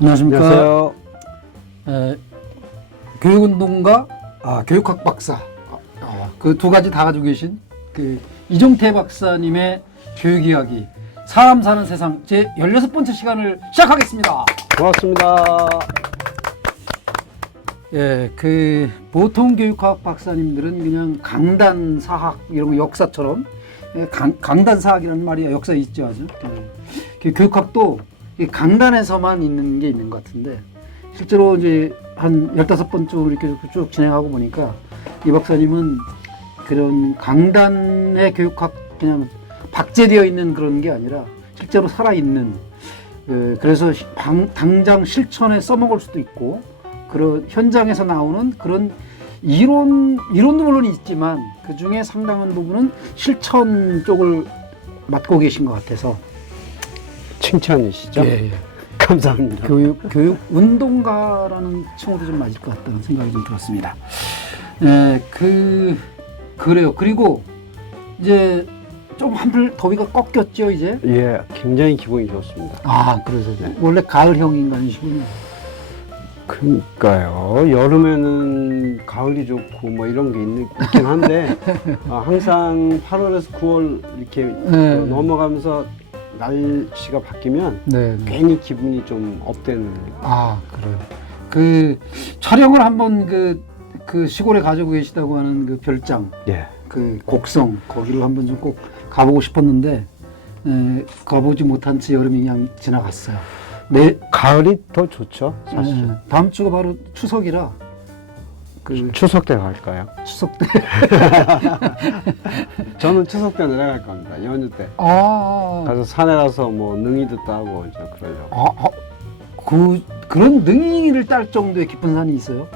안녕하십니까. 안녕하세요. 교육운동가, 교육학 박사, 그 두 가지 다 가지고 계신 그 이종태 박사님의 교육 이야기, 사람 사는 세상 제 16번째 시간을 시작하겠습니다. 고맙습니다. 예, 그 보통 교육학 박사님들은 그냥 강단 사학 이런 거 역사처럼 강단 사학이라는 말이 역사에 있죠, 아주. 그 교육학도 이 강단에서만 있는 게 있는 것 같은데 실제로 이제 한 15번 쪽 이렇게 쭉 진행하고 보니까 이 박사님은 그런 강단의 교육학 그냥 박제되어 있는 그런 게 아니라 실제로 살아있는, 그래서 당장 실천에 써먹을 수도 있고 그런 현장에서 나오는 그런 이론도 물론 있지만 그 중에 상당한 부분은 실천 쪽을 맡고 계신 것 같아서 칭찬이시죠? 예. 감사합니다. 교육 운동가라는称호도 좀 맞을 것 같다는 생각이 좀 들었습니다. 그래요. 그리고 이제 좀 한풀 더위가 꺾였죠, 이제. 예, 굉장히 기분이 좋습니다. 그래서 원래 가을형 인간이시군요. 그러니까요. 여름에는 가을이 좋고 뭐 이런 게 있긴 한데 항상 8월에서 9월 이렇게 넘어가면서 날씨가 바뀌면 괜히 기분이 좀 업되는. 그래요. 그 촬영을 한번 그 시골에 가지고 계시다고 하는 그 별장, 예. 그 곡성 거기를 한번 좀 꼭 가보고 싶었는데 가보지 못한 채 여름이 그냥 지나갔어요. 가을이 더 좋죠, 사실. 다음 주가 바로 추석이라 추석 때 갈까요? 추석 때 저는 추석 때 내려갈 겁니다. 연휴 때. 가서 산에 가서 뭐 능이도 따고 이제 그러죠. 그런 능이를 딸 정도의 깊은 산이 있어요?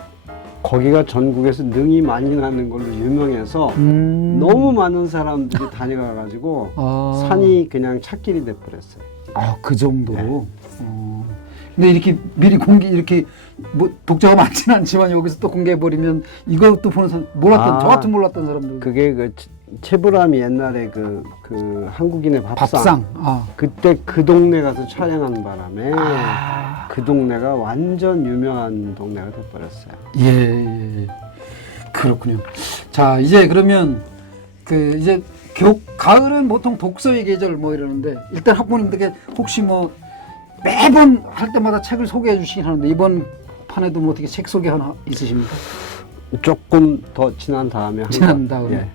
거기가 전국에서 능이 많이 나는 걸로 유명해서 너무 많은 사람들이 다녀가가지고 산이 그냥 찻길이 돼버렸어요. 그 정도로. 네. 근데 이렇게 미리 이렇게 뭐 독자가 많지는 않지만 여기서 또 공개해버리면 이것도 보는 사람 저 같은 몰랐던 사람들. 그게 채불암이 옛날에 그 한국인의 밥상. 그때 그 동네 가서 촬영한 바람에 그 동네가 완전 유명한 동네가 돼버렸어요. 예. 그렇군요. 자, 이제 그러면 이제 가을은 보통 독서의 계절 뭐 이러는데 일단 학부모님들께 혹시 뭐 매번 할 때마다 책을 소개해 주시긴 하는데 이번 판에도 뭐 어떻게 책 소개 하나 있으십니까? 조금 더 지난 다음에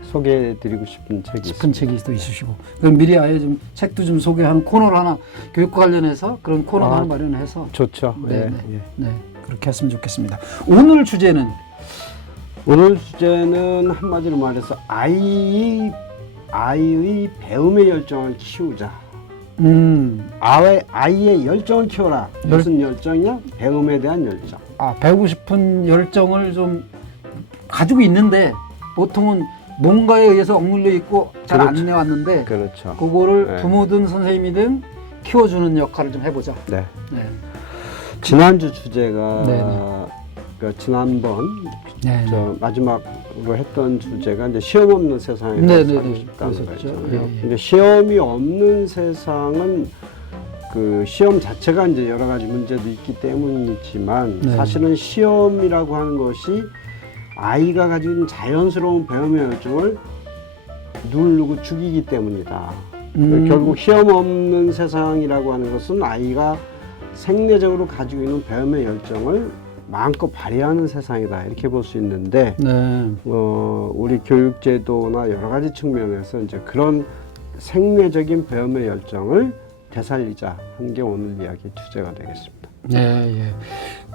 소개해드리고 싶은 책이 또 있으시고 그럼 미리 아예 좀 책도 좀 소개하는 코너를 하나 교육과 관련해서 그런 코너 하나 마련해서 좋죠. 네, 그렇게 했으면 좋겠습니다. 오늘 주제는 한마디로 말해서 아이의 배움의 열정을 키우자. 아이의 열정을 키워라. 무슨 열정이냐? 배움에 대한 열정. 배우고 싶은 열정을 좀 가지고 있는데 보통은 뭔가에 의해서 억눌려 있고 잘 안 내왔는데 그렇죠. 그거를 부모든 선생님이든 키워주는 역할을 좀 해보자. 네. 지난주 주제가 지난번 마지막으로 했던 주제가 이제 시험 없는 세상에 살고 싶다는 거였잖아요. 근데 시험이 없는 세상은 그 시험 자체가 이제 여러 가지 문제도 있기 때문이지만 사실은 시험이라고 하는 것이 아이가 가지고 있는 자연스러운 배움의 열정을 누르고 죽이기 때문이다. 결국 시험 없는 세상이라고 하는 것은 아이가 생내적으로 가지고 있는 배움의 열정을 마음껏 발휘하는 세상이다, 이렇게 볼 수 있는데 우리 교육제도나 여러 가지 측면에서 이제 그런 생내적인 배움의 열정을 되살리자 하는 게 오늘 이야기 주제가 되겠습니다.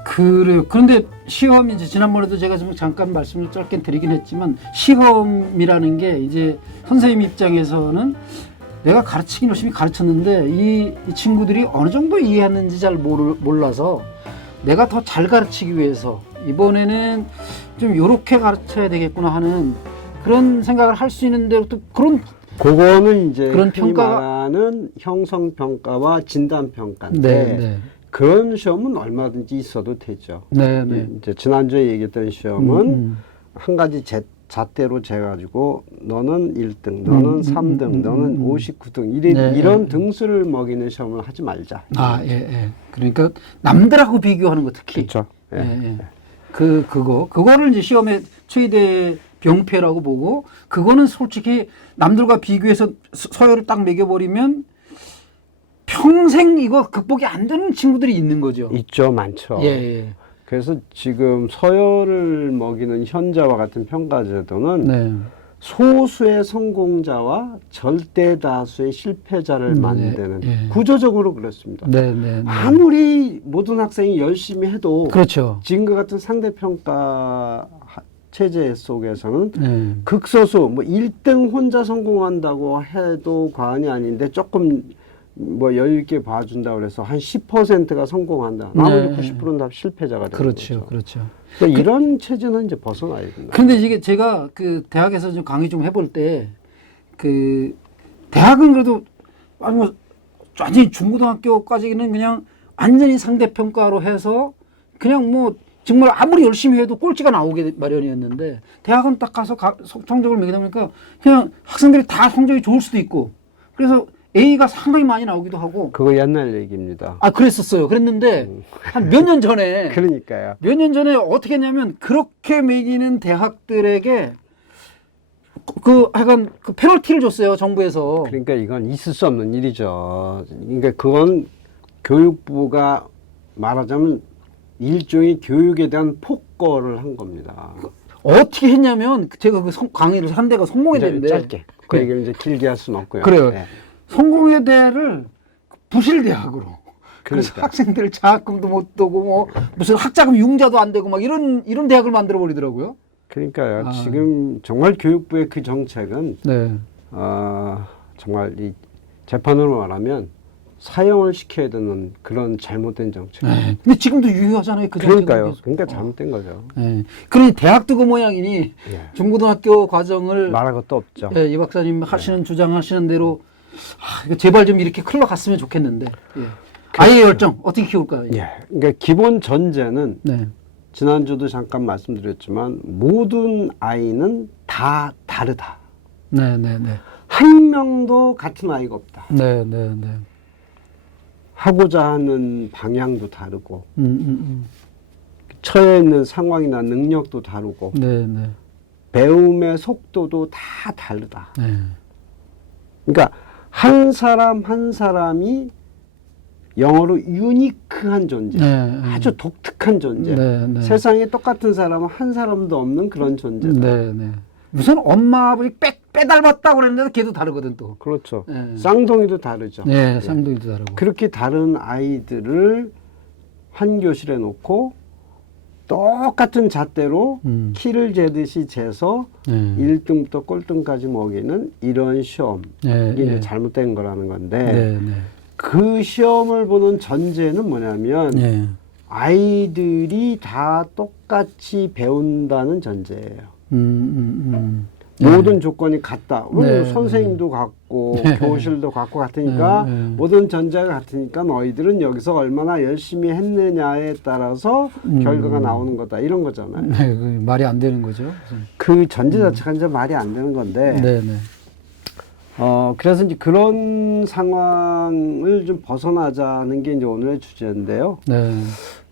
그래요. 그런데 시험이 이제 지난번에도 제가 좀 잠깐 말씀을 짧게 드리긴 했지만 시험이라는 게 이제 선생님 입장에서는 내가 가르치긴 열심히 가르쳤는데 이 친구들이 어느 정도 이해했는지 잘 몰라서 내가 더 잘 가르치기 위해서 이번에는 좀 이렇게 가르쳐야 되겠구나 하는 그런 생각을 할 수 있는데 또 그거는 이제 그런 말하는 형성평가와 진단평가인데 그런 시험은 얼마든지 있어도 되죠. 이제 지난주에 얘기했던 시험은 한 가지 잣대로 재가지고 너는 1등, 너는 3등, 너는 59등 이런 등수를 먹이는 시험을 하지 말자. 아, 예, 예. 그러니까 남들하고 비교하는 거 특히. 그렇죠. 예. 예, 예. 그거를 이제 시험의 최대 병폐라고 보고, 그거는 솔직히 남들과 비교해서 서열을 딱 매겨버리면 평생 이거 극복이 안 되는 친구들이 있는 거죠. 있죠, 많죠. 예, 예. 그래서 지금 서열을 먹이는 현재와 같은 평가제도는 네. 소수의 성공자와 절대 다수의 실패자를 만드는 예. 구조적으로 그렇습니다. 네, 네, 네. 아무리 모든 학생이 열심히 해도 그렇죠. 지금과 같은 상대평가 체제 속에서는 네. 극소수 뭐 1등 혼자 성공한다고 해도 과언이 아닌데 조금 뭐 여유 있게 봐준다 그래서 한 10%가 성공한다. 나머지 네. 90%는 다 실패자가 되는 그렇죠, 거죠. 그렇죠. 그러니까 이런 체제는 이제 벗어나야 된다. 근데 이게 제가 그 대학에서 좀 강의 좀 해볼 때, 그 대학은 그래도 아니 뭐 완전히 중고등학교까지는 그냥 완전히 상대평가로 해서 그냥 뭐 정말 아무리 열심히 해도 꼴찌가 나오게 마련이었는데, 대학은 딱 가서 성적을 매기다 보니까 그냥 학생들이 다 성적이 좋을 수도 있고, 그래서 A가 상당히 많이 나오기도 하고. 그거 옛날 얘기입니다. 아, 그랬었어요. 그랬는데 한 몇 년 전에 그러니까요. 몇 년 전에 어떻게 했냐면, 그렇게 매기는 대학들에게 하여간 그 페널티를 줬어요, 정부에서. 그러니까 이건 있을 수 없는 일이죠. 그러니까 그건 교육부가 말하자면 일종의 교육에 대한 폭거를 한 겁니다. 어떻게 했냐면, 제가 그 강의를 한 데가 이제 성공회대인데, 짧게. 그 얘기를 이제 길게 할 수는 없고요. 그래요. 네. 성공회대를 부실대학으로. 그래서 그러니까. 학생들 장학금도 못 두고 뭐 무슨 학자금 융자도 안 되고 막 이런 대학을 만들어 버리더라고요. 그러니까요. 아. 지금 정말 교육부의 그 정책은 네. 정말 이 재판으로 말하면 사형을 시켜야 되는 그런 잘못된 정책. 네. 근데 지금도 유효하잖아요. 그 정책은 그러니까요. 계속. 그러니까 잘못된 거죠. 네. 그러니 대학도 그 모양이니 예. 중고등학교 과정을 말할 것도 없죠. 예, 이 박사님 하시는 주장하시는 대로 이거 제발 좀 이렇게 흘러갔으면 좋겠는데. 예. 아이의 열정 어떻게 키울까요? 예. 그러니까 기본 전제는 네. 지난주도 잠깐 말씀드렸지만 모든 아이는 다 다르다. 네, 네, 네. 한 명도 같은 아이가 없다. 네, 네, 네. 하고자 하는 방향도 다르고 음. 처해 있는 상황이나 능력도 다르고 네, 네. 배움의 속도도 다 다르다. 네. 그러니까 한 사람 한 사람이 영어로 유니크한 존재, 네, 아주 독특한 존재. 네, 네. 세상에 똑같은 사람은 한 사람도 없는 그런 존재다. 네, 네. 무슨 엄마 아버지 빼닮았다고 그랬는데 걔도 다르거든 또. 그렇죠. 네. 쌍둥이도 다르죠. 네, 쌍둥이도 다르고. 그렇게 다른 아이들을 한 교실에 놓고 똑같은 잣대로 키를 재듯이 재서 네. 1등부터 꼴등까지 먹이는 이런 시험. 네, 이게 네. 이제 잘못된 거라는 건데 네, 네. 그 시험을 보는 전제는 뭐냐면 네. 아이들이 다 똑같이 배운다는 전제예요. 네. 모든 조건이 같다. 네, 선생님도 같고 네. 교실도 같고 같으니까 네, 네. 모든 전제가 같으니까 너희들은 여기서 얼마나 열심히 했느냐에 따라서 결과가 나오는 거다. 이런 거잖아요. 네, 그 말이 안 되는 거죠. 그 전제 자체가 이제 말이 안 되는 건데 네, 네. 그래서 이제 그런 상황을 좀 벗어나자는 게 이제 오늘의 주제인데요. 네.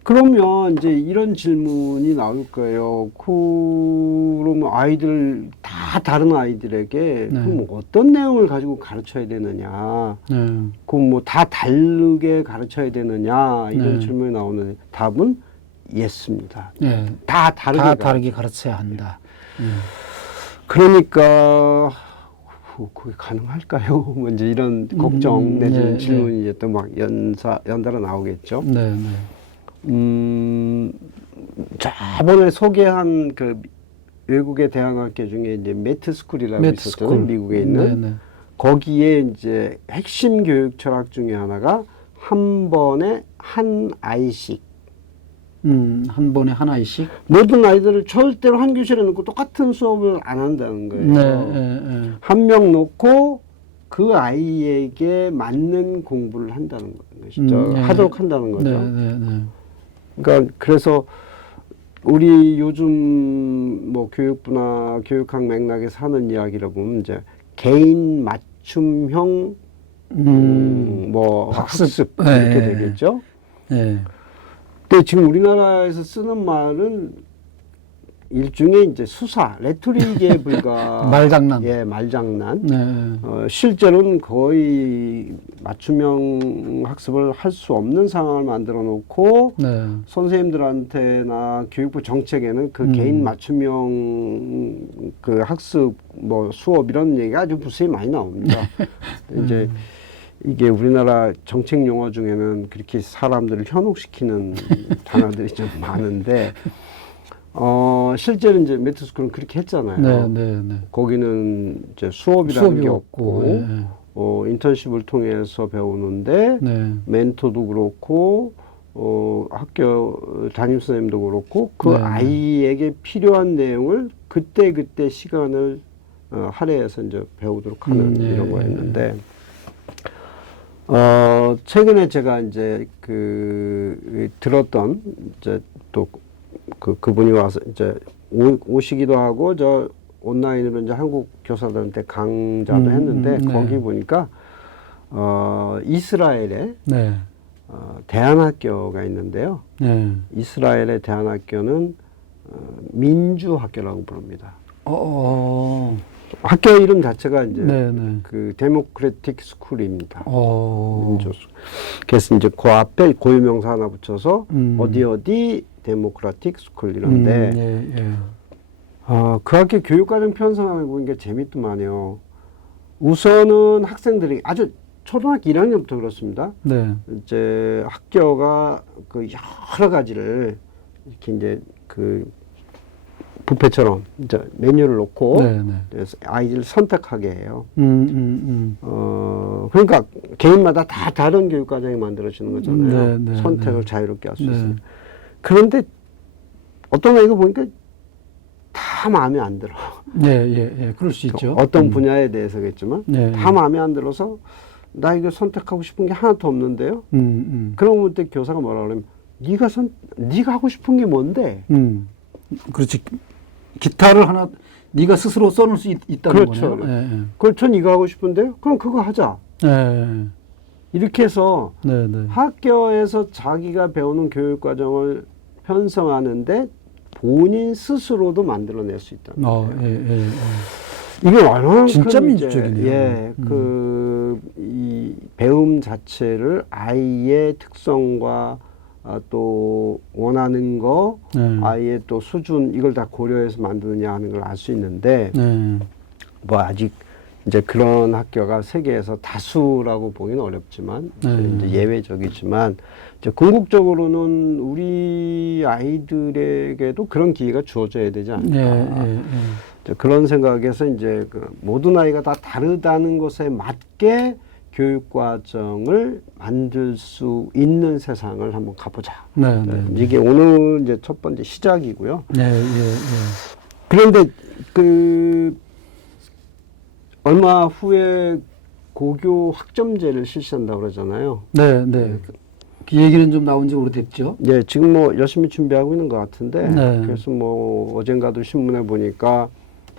그러면 이제 이런 질문이 나올 거예요. 그러면 아이들 다 다른 아이들에게 그럼 어떤 내용을 가지고 가르쳐야 되느냐? 네. 그럼 뭐 다 다르게 가르쳐야 되느냐? 이런 네. 질문이 나오는데 답은 예스입니다. 네. 다 다르게 다 다르게 가르쳐야 한다. 그러니까 그게 가능할까요? 뭐 이제 이런 걱정 내지는 네, 질문이 이제 또 막 연달아 나오겠죠. 네, 네. 저번에 소개한 그 외국의 대학학교 중에 이제 매트스쿨이라고 있었잖아요. 미국에 있는. 네, 네. 거기에 이제 핵심 교육 철학 중에 하나가 한 번에 한 아이씩. 한 번에 한 아이씩. 모든 아이들을 절대로 한 교실에 놓고 똑같은 수업을 안 한다는 거예요. 네, 네, 네. 한 명 놓고 그 아이에게 맞는 공부를 한다는 것이죠. 네. 하도록 한다는 거죠. 네, 네, 네. 그러니까 그래서 우리 요즘 뭐 교육부나 교육학 맥락에서 하는 이야기를 보면 이제 개인 맞춤형 뭐 학습 이렇게 네. 되겠죠. 네. 근데 지금 우리나라에서 쓰는 말은 일종의 이제 수사, 레토릭에 불과 말장난. 예, 말장난. 네. 실제로는 거의 맞춤형 학습을 할 수 없는 상황을 만들어 놓고 네. 선생님들한테나 교육부 정책에는 그 개인 맞춤형 그 학습 뭐 수업 이런 얘기가 아주 무수히 많이 나옵니다. 이제 이게 우리나라 정책 용어 중에는 그렇게 사람들을 현혹시키는 단어들이 좀 많은데 실제로 이제 매트스쿨은 그렇게 했잖아요. 네, 네, 네. 거기는 이제 수업이라는 게 없고, 네. 인턴십을 통해서 배우는데, 네. 멘토도 그렇고, 학교 담임선생님도 그렇고, 그 네. 아이에게 필요한 내용을 그때 시간을 할애해서 이제 배우도록 하는 예, 이런 거였는데, 최근에 제가 이제 들었던, 이제 또 그분이 와서 이제 오시기도 하고 저 온라인으로 이제 한국 교사들한테 강좌도 했는데 네. 거기 보니까 이스라엘에 네. 대안학교가 있는데요. 네. 이스라엘의 대안학교는 민주학교라고 부릅니다. 학교 이름 자체가 이제 네, 네. 그 데모크래틱 스쿨입니다. 민주. 그래서 이제 그 앞에 고유명사 하나 붙여서 어디 데모크라틱 스쿨 이런데 예, 예. 그 학교 교육과정 편성하는 거 보니까 재밌더만요. 우선은 학생들이 아주 초등학교 1학년부터 그렇습니다. 네. 이제 학교가 그 여러 가지를 이렇게 이제 그 뷔페처럼 이제 메뉴를 놓고 네, 네. 그래서 아이들 선택하게 해요. 음. 그러니까 개인마다 다 다른 교육과정이 만들어지는 거잖아요. 네, 네, 선택을 네. 자유롭게 할 수 네. 있어요. 그런데 어떤 아이가 보니까 다 마음에 안 들어. 예, 예, 예. 그럴 수 있죠. 어떤 분야에 대해서겠지만 네. 다 마음에 안 들어서 나 이거 선택하고 싶은 게 하나도 없는데요. 그러면 그때 교사가 뭐라 그러면 네가 하고 싶은 게 뭔데? 그렇지. 기타를 하나 네가 스스로 써놓을 수 있다는 그렇죠. 거네요. 예, 예. 그걸 전 이거 하고 싶은데요. 그럼 그거 하자. 예. 이렇게 해서 네, 네. 학교에서 자기가 배우는 교육 과정을 편성하는데 본인 스스로도 만들어낼 수 있다는 거예요. 예, 예, 예. 이게 얼마나 진짜 큰 민주적이네요. 예, 이 배움 자체를 아이의 특성과 또 원하는 거, 네. 아이의 또 수준 이걸 다 고려해서 만드느냐 하는 걸 알 수 있는데 네. 뭐 아직 이제 그런 학교가 세계에서 다수라고 보기는 어렵지만 이제 예외적이지만 이제 궁극적으로는 우리 아이들에게도 그런 기회가 주어져야 되지 않을까. 예, 예, 예. 그런 생각에서 이제 모든 아이가 다 다르다는 것에 맞게 교육 과정을 만들 수 있는 세상을 한번 가보자. 네, 네. 이게 오늘 이제 첫 번째 시작이고요. 네, 예, 예. 그런데 얼마 후에 고교 학점제를 실시한다고 그러잖아요. 네, 네. 그 얘기는 좀 나온 지 오래됐죠. 예, 지금 뭐 열심히 준비하고 있는 것 같은데, 네. 그래서 뭐 어젠가도 신문에 보니까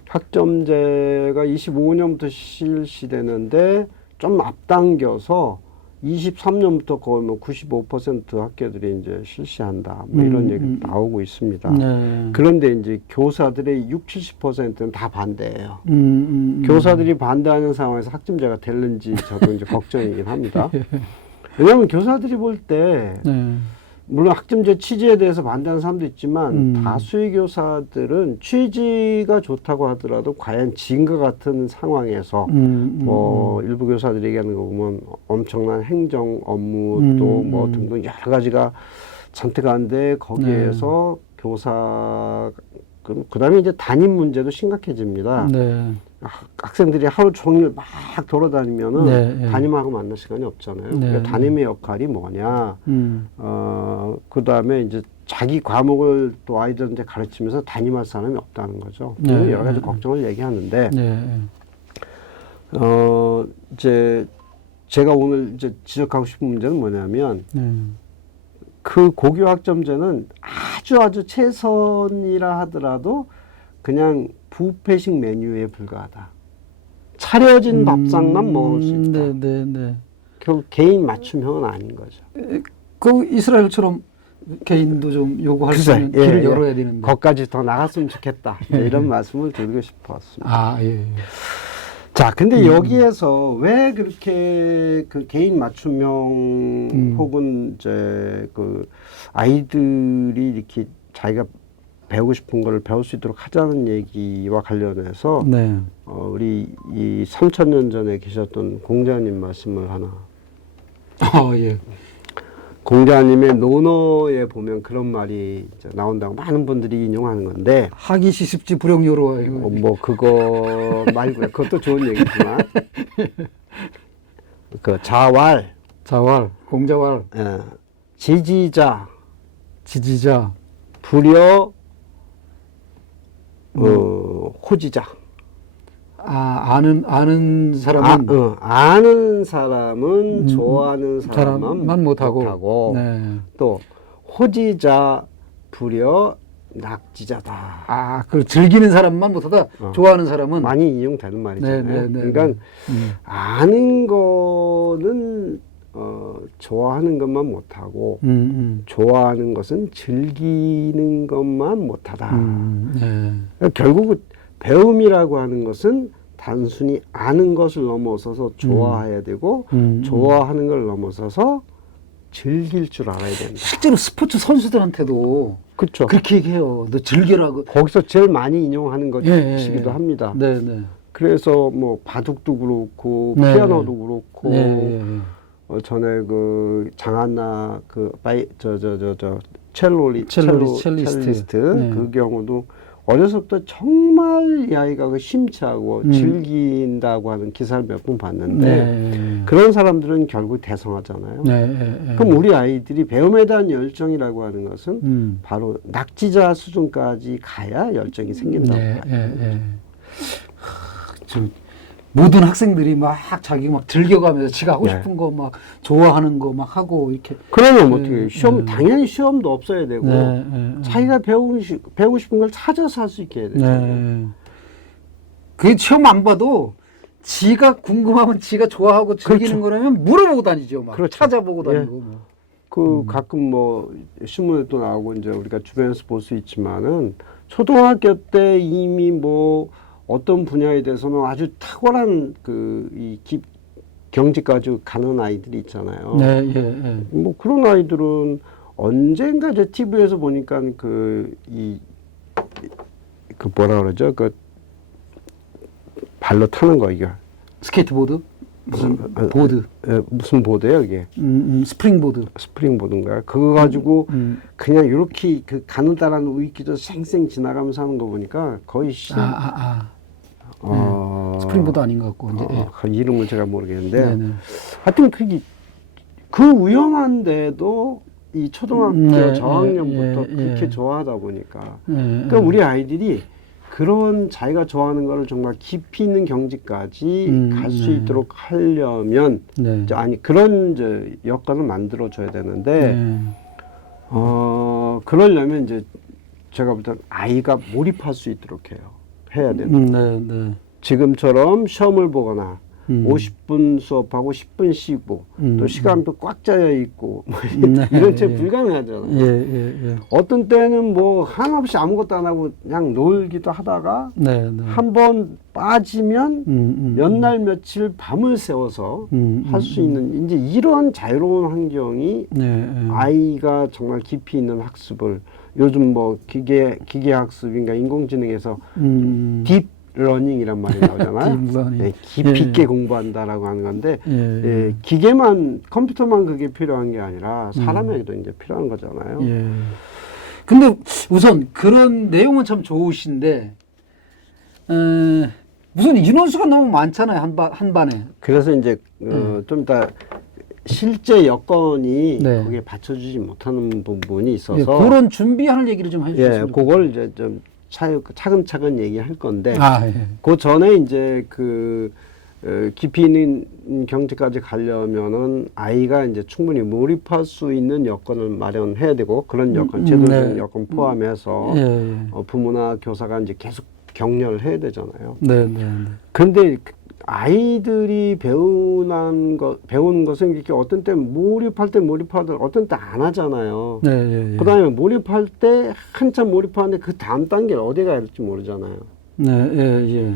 학점제가 25년부터 실시되는데 좀 앞당겨서 23년부터 거의 뭐 95% 학교들이 이제 실시한다. 뭐 이런 얘기도 나오고 있습니다. 네. 그런데 이제 교사들의 70~70%는 다 반대예요. 교사들이 반대하는 상황에서 학점제가 될는지 저도 이제 걱정이긴 합니다. 왜냐하면 교사들이 볼 때 네. 물론 학점제 취지에 대해서 반대하는 사람도 있지만 다수의 교사들은 취지가 좋다고 하더라도 과연 지금과 같은 상황에서 뭐 일부 교사들이 얘기하는 거 보면 엄청난 행정 업무 또 뭐 등등 여러 가지가 선택하는데 거기에서 교사 그다음에 이제 담임 문제도 심각해집니다. 네. 학생들이 하루 종일 막 돌아다니면은 네, 담임하고 만날 시간이 없잖아요. 네, 그러니까 담임의 역할이 뭐냐. 그다음에 이제 자기 과목을 또 아이들한테 가르치면서 담임할 사람이 없다는 거죠. 네, 여러 가지 걱정을 얘기하는데, 네. 이제 제가 오늘 이제 지적하고 싶은 문제는 뭐냐면, 네. 그 고교 학점제는 아주 최선이라 하더라도 그냥 뷔페식 메뉴에 불과하다. 차려진 밥상만 먹을 수 있다. 네. 결국 개인 맞춤형은 아닌 거죠. 그 이스라엘처럼 개인도 좀 요구할 수 있는 길을 열어야 되는데. 거기까지 더 나갔으면 좋겠다. 이런 말씀을 드리고 싶었습니다. 아, 예. 자, 근데 여기에서 왜 그렇게 그 개인 맞춤형 혹은 이제 그 아이들이 이렇게 자기가 배우고 싶은 걸 배울 수 있도록 하자는 얘기와 관련해서 네. 우리 이 3,000년 전에 계셨던 공자님 말씀을 하나. 예. 공자님의 논어에 보면 그런 말이 이제 나온다고 많은 분들이 인용하는 건데 하기 시습지 불용요로. 뭐 그거 말고요. 그것도 좋은 얘기지만 그 자왈, 공자왈, 지지자, 불여, 호지자. 아는 사람은 아는 사람은 좋아하는 사람만 못하고 네. 또 호지자, 불여, 낙지자다. 그 즐기는 사람만 못하다. 좋아하는 사람은 많이 인용되는 말이잖아요. 네. 그러니까 아는 거는 좋아하는 것만 못하고 좋아하는 것은 즐기는 것만 못하다. 네. 그러니까 결국 배움이라고 하는 것은 단순히 아는 것을 넘어서서 좋아해야 되고 좋아하는 걸 넘어서서 즐길 줄 알아야 된다. 실제로 스포츠 선수들한테도 그렇죠. 그렇게 얘기해요. 너 즐기라고. 거기서 제일 많이 인용하는 것이기도 합니다. 네. 그래서 뭐 바둑도 그렇고 네. 피아노도 그렇고 네. 전에 그 장한나 첼리스트 네. 그 경우도 어려서부터 정말 이 아이가 그 심취하고 즐긴다고 하는 기사를 몇 번 봤는데 그런 사람들은 결국 대성하잖아요. 그럼 우리 아이들이 배움에 대한 열정이라고 하는 것은 바로 낙지자 수준까지 가야 열정이 생긴다고 봐요. 모든 학생들이 막 자기 막 즐겨가면서 지가 하고 싶은 거 막 좋아하는 거 막 하고 이렇게. 그러면 어떻게 당연히 시험도 없어야 되고 자기가 배우고 싶은 걸 찾아서 할 수 있게 해야 되잖아요. 그게 시험 안 봐도 지가 궁금하면 지가 좋아하고 즐기는 거라면 물어보고 다니죠. 막 찾아보고 다니고. 가끔 뭐 신문에 또 나오고 이제 우리가 주변에서 볼 수 있지만은 초등학교 때 이미 뭐 어떤 분야에 대해서는 아주 탁월한 경지까지 가는 아이들이 있잖아요. 뭐 그런 아이들은 언젠가 이제 TV에서 보니까 뭐라 그러죠? 발로 타는 거 이게. 스케이트보드? 무슨 보드? 무슨 보드예요 이게? 스프링보드. 스프링보드인가요? 그거 가지고 그냥 이렇게 가느다란 우익기도 생생 지나가면서 하는 거 보니까 거의 스프링보드 아닌 것 같고 이제 그 이름을 제가 모르겠는데 하여튼 그 위험한데도 이 초등학교 저학년부터 그렇게 좋아하다 보니까 그러니까 우리 아이들이 그런 자기가 좋아하는 거를 정말 깊이 있는 경지까지 갈 수 있도록 하려면 그런 이제 여건을 만들어 줘야 되는데 그러려면 이제 제가 볼 때는 아이가 몰입할 수 있도록 해야 돼요. 지금처럼 시험을 보거나 50분 수업하고 10분 쉬고 또 시간도 꽉 짜여 있고 뭐 이런 채 불가능하잖아요. 어떤 때는 뭐 한없이 아무것도 안 하고 그냥 놀기도 하다가 한번 빠지면 몇 날 며칠 밤을 새워서 할 수 있는 이제 이런 자유로운 환경이 아이가 정말 깊이 있는 학습을 요즘 뭐 기계 학습인가 인공지능에서 딥 러닝이란 말이 나오잖아요. 깊이 있게 공부한다라고 하는 건데 기계만 컴퓨터만 그게 필요한 게 아니라 사람에게도 이제 필요한 거잖아요. 근데 우선 그런 내용은 참 좋으신데 무슨 인원수가 너무 많잖아요. 한 반에. 그래서 이제 좀 이따 실제 여건이 거기에 받쳐주지 못하는 부분이 있어서 그런 준비하는 얘기를 좀 해주세요. 그걸 이제 좀 차근차근 얘기할 건데 그 전에 이제 깊이 있는 경지까지 가려면은 아이가 이제 충분히 몰입할 수 있는 여건을 마련해야 되고 그런 여건, 제도적인 네. 여건 포함해서 부모나 교사가 이제 계속 격려를 해야 되잖아요. 네, 네, 네. 근데 아이들이 배우는 것은 이렇게 어떤 때 몰입할 때 몰입하든 어떤 때 안 하잖아요. 네, 예, 예. 그다음에 몰입할 때 한참 몰입하는데 그 다음 단계를 어디 가야 될지 모르잖아요. 네, 예, 예.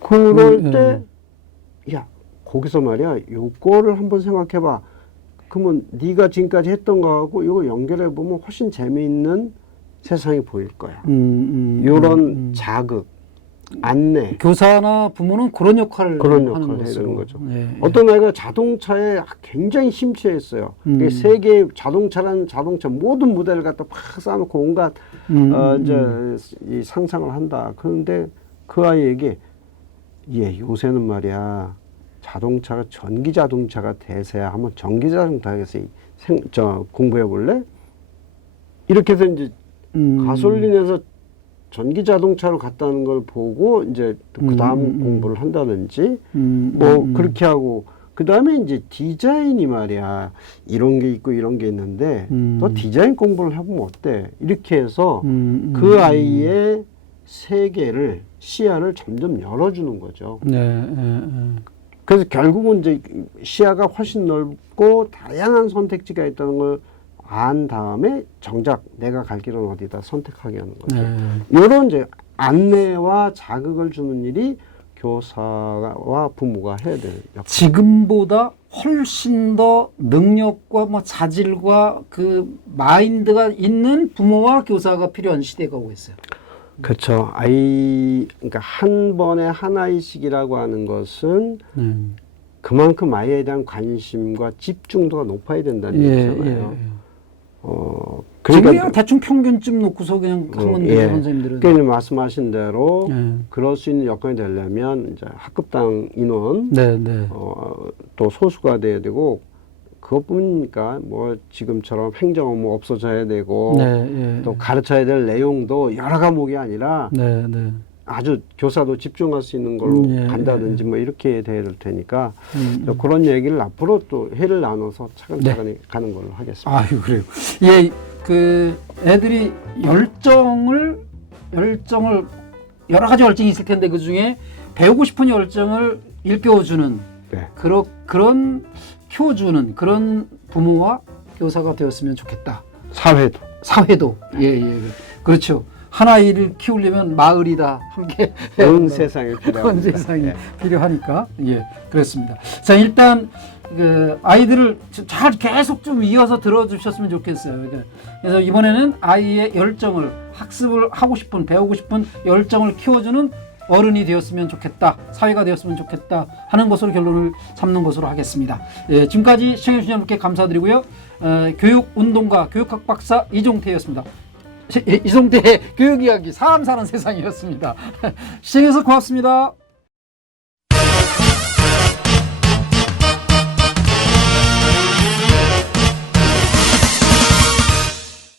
그럴 때, 야, 거기서 말이야, 요거를 한번 생각해봐. 그러면 네가 지금까지 했던 거하고 이거 연결해보면 훨씬 재미있는 세상이 보일 거야. 요런 자극, 안내. 교사나 부모는 그런 역할을 그런 하는 역할을 해야 것으로. 되는 거죠. 예, 예. 어떤 아이가 자동차에 굉장히 심취했어요. 세계 자동차라는 자동차 모든 모델을 갖다 팍 쌓아놓고 온갖 이제 이 상상을 한다. 그런데 그 아이에게 요새는 말이야 자동차가 전기 자동차가 대세야. 한번 전기 자동차에서 공부해 볼래? 이렇게 해서 이제 가솔린에서 전기 자동차로 갔다는 걸 보고 이제 그 다음 공부를 한다든지 그렇게 하고 그 다음에 이제 디자인이 말이야 이런 게 있고 이런 게 있는데 너 디자인 공부를 해보면 어때? 이렇게 해서 그 아이의 세계를 시야를 점점 열어주는 거죠. 네, 그래서 결국은 이제 시야가 훨씬 넓고 다양한 선택지가 있다는 걸 안 다음에 정작 내가 갈 길은 어디다 선택하게 하는 거죠. 이런 이제 안내와 자극을 주는 일이 교사와 부모가 해야 되는 역할. 지금보다 훨씬 더 능력과 뭐 자질과 그 마인드가 있는 부모와 교사가 필요한 시대가 오고 있어요. 그렇죠. 그러니까 한 번에 한 아이씩이라고 하는 것은 그만큼 아이에 대한 관심과 집중도가 높아야 된다는 얘기잖아요. 지금 그냥 대충 평균쯤 놓고서 그냥 하면 돼요, 선생님들은. 그러니까 말씀하신 대로 그럴 수 있는 여건이 되려면 이제 학급당 인원 또 소수가 돼야 되고 그것뿐이니까 뭐 지금처럼 행정 업무 없어져야 되고 또 가르쳐야 될 내용도 여러 과목이 아니라 아주 교사도 집중할 수 있는 걸로 간다든지 뭐 이렇게 돼야 될 테니까 그런 얘기를 앞으로 또 회를 나눠서 차근차근히 가는 걸로 하겠습니다. 아유, 그래요. 예, 그 애들이 열정을 여러 가지 열정이 있을 텐데 그 중에 배우고 싶은 열정을 일깨워주는 그런 키워주는 그런 부모와 교사가 되었으면 좋겠다. 사회도 그렇죠. 한 아이를 키우려면 마을이 다 함께 온 세상이 필요합니다. 온 세상이 필요하니까 그렇습니다. 자, 일단 그 아이들을 잘 계속 좀 이어서 들어주셨으면 좋겠어요. 그래서 이번에는 아이의 열정을 학습을 하고 싶은 배우고 싶은 열정을 키워주는 어른이 되었으면 좋겠다, 사회가 되었으면 좋겠다 하는 것으로 결론을 잡는 것으로 하겠습니다. 지금까지 시청해주신 여러분께 감사드리고요. 교육운동가 교육학 박사 이종태였습니다. 이종태의 교육이야기 사람 사는 세상이었습니다. 시청해서 고맙습니다.